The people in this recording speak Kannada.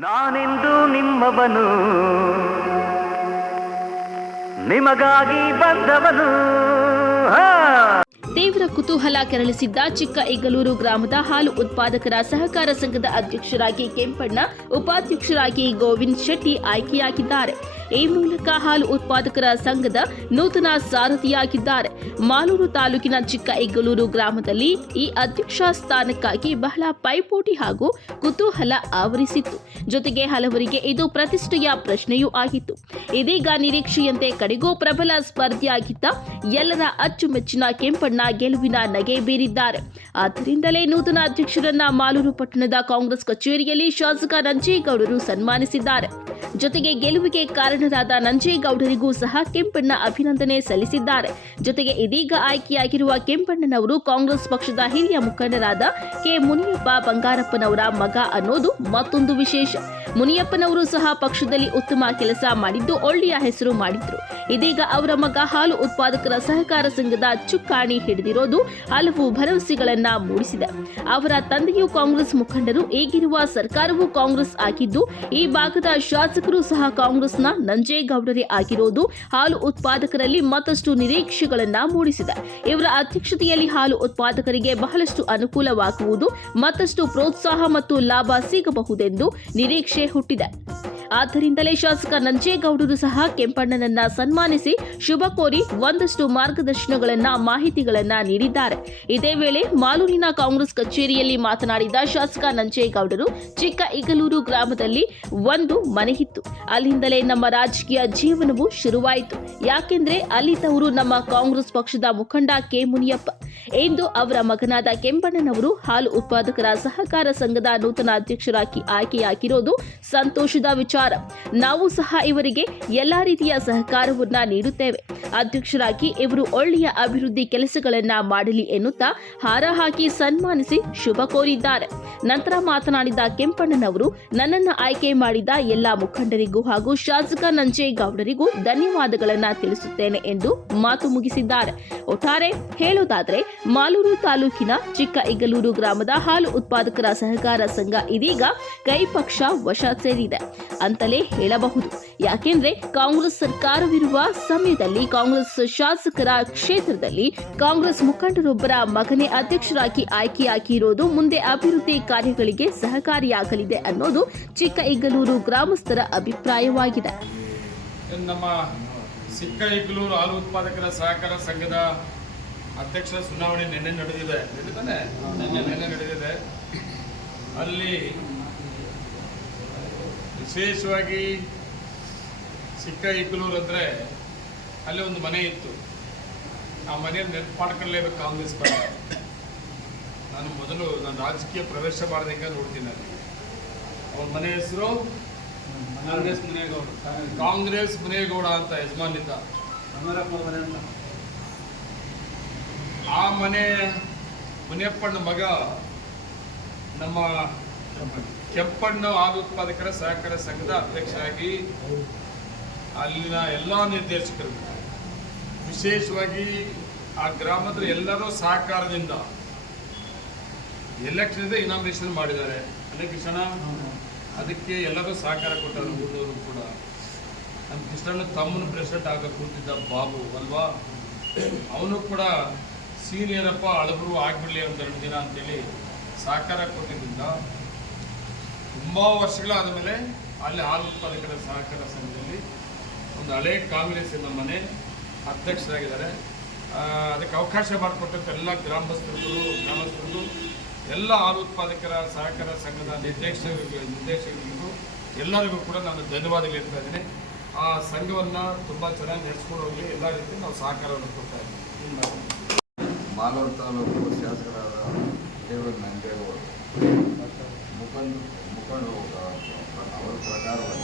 ನಾನೆಂದು ನಿಮ್ಮವನು, ನಿಮಗಾಗಿ ಬಂದವನು. ತೀವ್ರ ಕುತೂಹಲ ಕೆರಳಿಸಿದ್ದ ಚಿಕ್ಕ ಇಗಲೂರು ಗ್ರಾಮದ ಹಾಲು ಉತ್ಪಾದಕರ ಸಹಕಾರ ಸಂಘದ ಅಧ್ಯಕ್ಷರಾಗಿ ಕೆಂಪಣ್ಣ, ಉಪಾಧ್ಯಕ್ಷರಾಗಿ ಗೋವಿಂದ್ ಶೆಟ್ಟಿ ಆಯ್ಕೆಯಾಗಿದ್ದಾರೆ. ಈ ಮೂಲಕ ಹಾಲು ಉತ್ಪಾದಕರ ಸಂಘದ ನೂತನ ಸಾರಥಿಯಾಗಿದ್ದಾರೆ. ಮಾಲೂರು ತಾಲೂಕಿನ ಚಿಕ್ಕ ಇಗಲೂರು ಗ್ರಾಮದಲ್ಲಿ ಈ ಅಧ್ಯಕ್ಷ ಸ್ಥಾನಕ್ಕಾಗಿ ಬಹಳ ಪೈಪೋಟಿ ಹಾಗೂ ಕುತೂಹಲ ಆವರಿಸಿತ್ತು. ಜೊತೆಗೆ ಹಲವರಿಗೆ ಇದು ಪ್ರತಿಷ್ಠೆಯ ಪ್ರಶ್ನೆಯೂ ಆಗಿತ್ತು. ಇದೀಗ ನಿರೀಕ್ಷೆಯಂತೆ ಕಡೆಗೂ ಪ್ರಬಲ ಸ್ಪರ್ಧಿಯಾಗಿದ್ದ ಎಲ್ಲರ ಅಚ್ಚುಮೆಚ್ಚಿನ ಕೆಂಪಣ್ಣ ಗೆಲುವಿನ ನಗೆ ಬೀರಿದ್ದಾರೆ. ಆದ್ದರಿಂದಲೇ ನೂತನ ಅಧ್ಯಕ್ಷರನ್ನ ಮಾಲೂರು ಪಟ್ಟಣದ ಕಾಂಗ್ರೆಸ್ ಕಚೇರಿಯಲ್ಲಿ ಶಾಸಕ ನಂಜೇಗೌಡರು ಸನ್ಮಾನಿಸಿದ್ದಾರೆ. ಜೊತೆಗೆ ಗೆಲುವಿಗೆ ಕಾರಣರಾದ ನಂಜೇಗೌಡರಿಗೂ ಸಹ ಕೆಂಪಣ್ಣ ಅಭಿನಂದನೆ ಸಲ್ಲಿಸಿದ್ದಾರೆ. ಜೊತೆಗೆ ಇದೀಗ ಆಯ್ಕೆಯಾಗಿರುವ ಕೆಂಪಣ್ಣನವರು ಕಾಂಗ್ರೆಸ್ ಪಕ್ಷದ ಹಿರಿಯ ಮುಖಂಡರಾದ ಕೆ ಮುನಿಯಪ್ಪ ಬಂಗಾರಪ್ಪನವರ ಮಗ ಅನ್ನೋದು ಮತ್ತೊಂದು ವಿಶೇಷ. ಮುನಿಯಪ್ಪನವರು ಸಹ ಪಕ್ಷದಲ್ಲಿ ಉತ್ತಮ ಕೆಲಸ ಮಾಡಿದ್ದು ಒಳ್ಳೆಯ ಹೆಸರು ಮಾಡಿದ್ರು. ಇದೀಗ ಅವರ ಮಗ ಹಾಲು ಉತ್ಪಾದಕರ ಸಹಕಾರ ಸಂಘದ ಚುಕ್ಕಾಣಿ ಹಿಡಿದಿರೋದು ಹಲವು ಭರವಸೆಗಳನ್ನ ಮೂಡಿಸಿದೆ. ಅವರ ತಂದೆಯೂ ಕಾಂಗ್ರೆಸ್ ಮುಖಂಡರು, ಈಗಿರುವ ಸರ್ಕಾರವೂ ಕಾಂಗ್ರೆಸ್ ಆಗಿದ್ದು ಈ ಭಾಗದ ಶಾಸಕರು ಸಹ ಕಾಂಗ್ರೆಸ್ನ ನಂಜೇಗೌಡರೇ ಆಗಿರೋದು ಹಾಲು ಉತ್ಪಾದಕರಲ್ಲಿ ಮತ್ತಷ್ಟು ನಿರೀಕ್ಷೆಗಳನ್ನ ಮೂಡಿಸಿದೆ. ಇವರ ಅಧ್ಯಕ್ಷತೆಯಲ್ಲಿ ಹಾಲು ಉತ್ಪಾದಕರಿಗೆ ಬಹಳಷ್ಟು ಅನುಕೂಲವಾಗುವುದು, ಮತ್ತಷ್ಟು ಪ್ರೋತ್ಸಾಹ ಮತ್ತು ಲಾಭ ಸಿಗಬಹುದೆಂದು ನಿರೀಕ್ಷೆ ಹುಟ್ಟಿದೆ. ಆದ್ದರಿಂದಲೇ ಶಾಸಕ ನಂಜೇಗೌಡರು ಸಹ ಕೆಂಪಣ್ಣನನ್ನ ಸನ್ಮಾನಿಸಿ ಶುಭ ಕೋರಿ ಒಂದಷ್ಟು ಮಾರ್ಗದರ್ಶನಗಳನ್ನ ಮಾಹಿತಿಗಳನ್ನ ನೀಡಿದ್ದಾರೆ. ಇದೇ ವೇಳೆ ಮಾಲೂರಿನ ಕಾಂಗ್ರೆಸ್ ಕಚೇರಿಯಲ್ಲಿ ಮಾತನಾಡಿದ ಶಾಸಕ ನಂಜೇಗೌಡರು, ಚಿಕ್ಕ ಇಗಲೂರು ಗ್ರಾಮದಲ್ಲಿ ಒಂದು ಮನೆಯಿತ್ತು. ಅಲ್ಲಿಂದಲೇ ನಮ್ಮ ರಾಜಕೀಯ ಜೀವನವು ಶುರುವಾಯಿತು. ಯಾಕೆಂದ್ರೆ ಅಲ್ಲಿದ್ದವರು ನಮ್ಮ ಕಾಂಗ್ರೆಸ್ ಪಕ್ಷದ ಮುಖಂಡ ಕೆ ಮುನಿಯಪ್ಪ. ಇಂದು ಅವರ ಮಗನಾದ ಕೆಂಪಣ್ಣನವರು ಹಾಲು ಉತ್ಪಾದಕರ ಸಹಕಾರ ಸಂಘದ ನೂತನ ಅಧ್ಯಕ್ಷರಾಗಿ ಆಯ್ಕೆಯಾಗಿರೋದು ಸಂತೋಷದ ವಿಚಾರ. ನಾವು ಸಹ ಇವರಿಗೆ ಎಲ್ಲಾ ರೀತಿಯ ಸಹಕಾರವನ್ನ ನೀಡುತ್ತೇವೆ. ಅಧ್ಯಕ್ಷರಾಗಿ ಇವರು ಒಳ್ಳೆಯ ಅಭಿವೃದ್ಧಿ ಕೆಲಸಗಳನ್ನ ಮಾಡಲಿ ಎನ್ನುತ್ತಾ ಹಾರ ಹಾಕಿ ಸನ್ಮಾನಿಸಿ ಶುಭ ಕೋರಿದ್ದಾರೆ. ನಂತರ ಮಾತನಾಡಿದ ಕೆಂಪಣ್ಣನವರು, ನನ್ನನ್ನ ಆಯ್ಕೆ ಮಾಡಿದ ಎಲ್ಲಾ ಮುಖಂಡರಿಗೂ ಹಾಗೂ ಶಾಸಕ ನಂಜೇಗೌಡರಿಗೂ ಧನ್ಯವಾದಗಳನ್ನ ತಿಳಿಸುತ್ತೇನೆ ಎಂದು ಮಾತು ಮುಗಿಸಿದ್ದಾರೆ. ಒಟ್ಟಾರೆ ಹೇಳೋದಾದ್ರೆ ಮಾಲೂರು ತಾಲೂಕಿನ ಚಿಕ್ಕ ಇಗಲೂರು ಗ್ರಾಮದ ಹಾಲು ಉತ್ಪಾದಕರ ಸಹಕಾರ ಸಂಘ ಇದೀಗ ಕೈಪಕ್ಷ ವಶ ಸೇರಿದೆ ಅಂತಲೇ ಹೇಳಬಹುದು. ಯಾಕೆಂದ್ರೆ ಕಾಂಗ್ರೆಸ್ ಸರ್ಕಾರವಿರುವ ಸಮಯದಲ್ಲಿ ಕಾಂಗ್ರೆಸ್ ಶಾಸಕರ ಕ್ಷೇತ್ರದಲ್ಲಿ ಕಾಂಗ್ರೆಸ್ ಮುಖಂಡರೊಬ್ಬರ ಮಗನೇ ಅಧ್ಯಕ್ಷರಾಗಿ ಆಯ್ಕೆಯಾಗಿರೋದು ಮುಂದೆ ಅಭಿವೃದ್ಧಿ ಕಾರ್ಯಗಳಿಗೆ ಸಹಕಾರಿಯಾಗಲಿದೆ ಅನ್ನೋದು ಚಿಕ್ಕ ಇಗಲೂರು ಗ್ರಾಮಸ್ಥರ ಅಭಿಪ್ರಾಯವಾಗಿದೆ. ನಮ್ಮ ಚಿಕ್ಕ ಇಗಲೂರು ಹಾಲು ಉತ್ಪಾದಕರ ಸಹಕಾರ ಸಂಘದ ಅಧ್ಯಕ್ಷರ ಚುನಾವಣೆ ನಿನ್ನೆ ನಡೆದಿದೆ. ಅಲ್ಲಿ ವಿಶೇಷವಾಗಿ ಚಿಕ್ಕ ಇಗಲೂರು ಅಂದರೆ ಅಲ್ಲಿ ಒಂದು ಮನೆ ಇತ್ತು. ಆ ಮನೆಯನ್ನು ನೆನಪು ಮಾಡ್ಕೊಳ್ಳೇಬೇಕು ಕಾಂಗ್ರೆಸ್ ಪರ. ನಾನು ರಾಜಕೀಯ ಪ್ರವೇಶ ಮಾಡಿದಂಗೆ ನೋಡ್ತೀನಿ. ಅಲ್ಲಿ ಅವ್ರ ಮನೆ ಹೆಸರು ಕಾಂಗ್ರೆಸ್ ಮುನೇಗೌಡ ಅಂತ ಯಜಮಾನಿದ್ದ. ಆ ಮನೆ ಮುನಿಯಪ್ಪನ ಮಗ ನಮ್ಮ ಕೆಂಪಣ್ಣ ಹಾಲು ಉತ್ಪಾದಕರ ಸಹಕಾರ ಸಂಘದ ಅಧ್ಯಕ್ಷರಾಗಿ ಅಲ್ಲಿನ ಎಲ್ಲ ನಿರ್ದೇಶಕರು, ವಿಶೇಷವಾಗಿ ಆ ಗ್ರಾಮದ ಎಲ್ಲರೂ ಸಹಕಾರದಿಂದ ಎಲೆಕ್ಷನ್ ಇನಾಮಿನೇಷನ್ ಮಾಡಿದ್ದಾರೆ. ಅದೇ ಕೃಷ್ಣ, ಅದಕ್ಕೆ ಎಲ್ಲರೂ ಸಹಕಾರ ಕೊಟ್ಟರು. ಊರವರು ಕೂಡ ನಮ್ಮ ಕೃಷ್ಣನ ತಮ್ಮನ ಪ್ರೆಸಿಡೆಂಟ್ ಆಗ ಕೂತಿದ್ದ ಬಾಬು ಅಲ್ವಾ, ಅವನು ಕೂಡ ಸೀನಿಯರಪ್ಪ ಹಳಬರು ಆಗ್ಬಿಡ್ಲಿ ಒಂದು 2 ದಿನ ಅಂತೇಳಿ ಸಹಕಾರ ಕೊಟ್ಟಿದ್ದರಿಂದ ತುಂಬ ವರ್ಷಗಳಾದ ಮೇಲೆ ಅಲ್ಲಿ ಹಾಲು ಉತ್ಪಾದಕರ ಸಹಕಾರ ಸಂಘದಲ್ಲಿ ಒಂದು ಹಳೆ ಕಾಂಗ್ರೆಸ್ಸಿನ ಮನೆ ಅಧ್ಯಕ್ಷರಾಗಿದ್ದಾರೆ. ಅದಕ್ಕೆ ಅವಕಾಶ ಮಾಡಿಕೊಟ್ಟಂಥ ಎಲ್ಲ ಗ್ರಾಮಸ್ಥರಿಗೂ ಎಲ್ಲ ಹಾಲು ಉತ್ಪಾದಕರ ಸಹಕಾರ ಸಂಘದ ನಿರ್ದೇಶಕರಿಗೂ ಎಲ್ಲರಿಗೂ ಕೂಡ ನಾನು ಧನ್ಯವಾದಗಳು ಹೇಳ್ತಾ ಇದ್ದೀನಿ. ಆ ಸಂಘವನ್ನು ತುಂಬ ಚೆನ್ನಾಗಿ ನಡೆಸ್ಕೊಂಡು ಹೋಗಲಿ, ಎಲ್ಲ ರೀತಿ ನಾವು ಸಹಕಾರವನ್ನು ಕೊಡ್ತಾ ಇದ್ದೀವಿ. ಮಾಲೂರು ತಾಲೂಕು ಶಾಸಕರಾದ ದೇವರ ನಂಜೇಗೌಡರು ಮುಖಂಡರು ಅವರ ಪ್ರಕಾರವಾಗಿ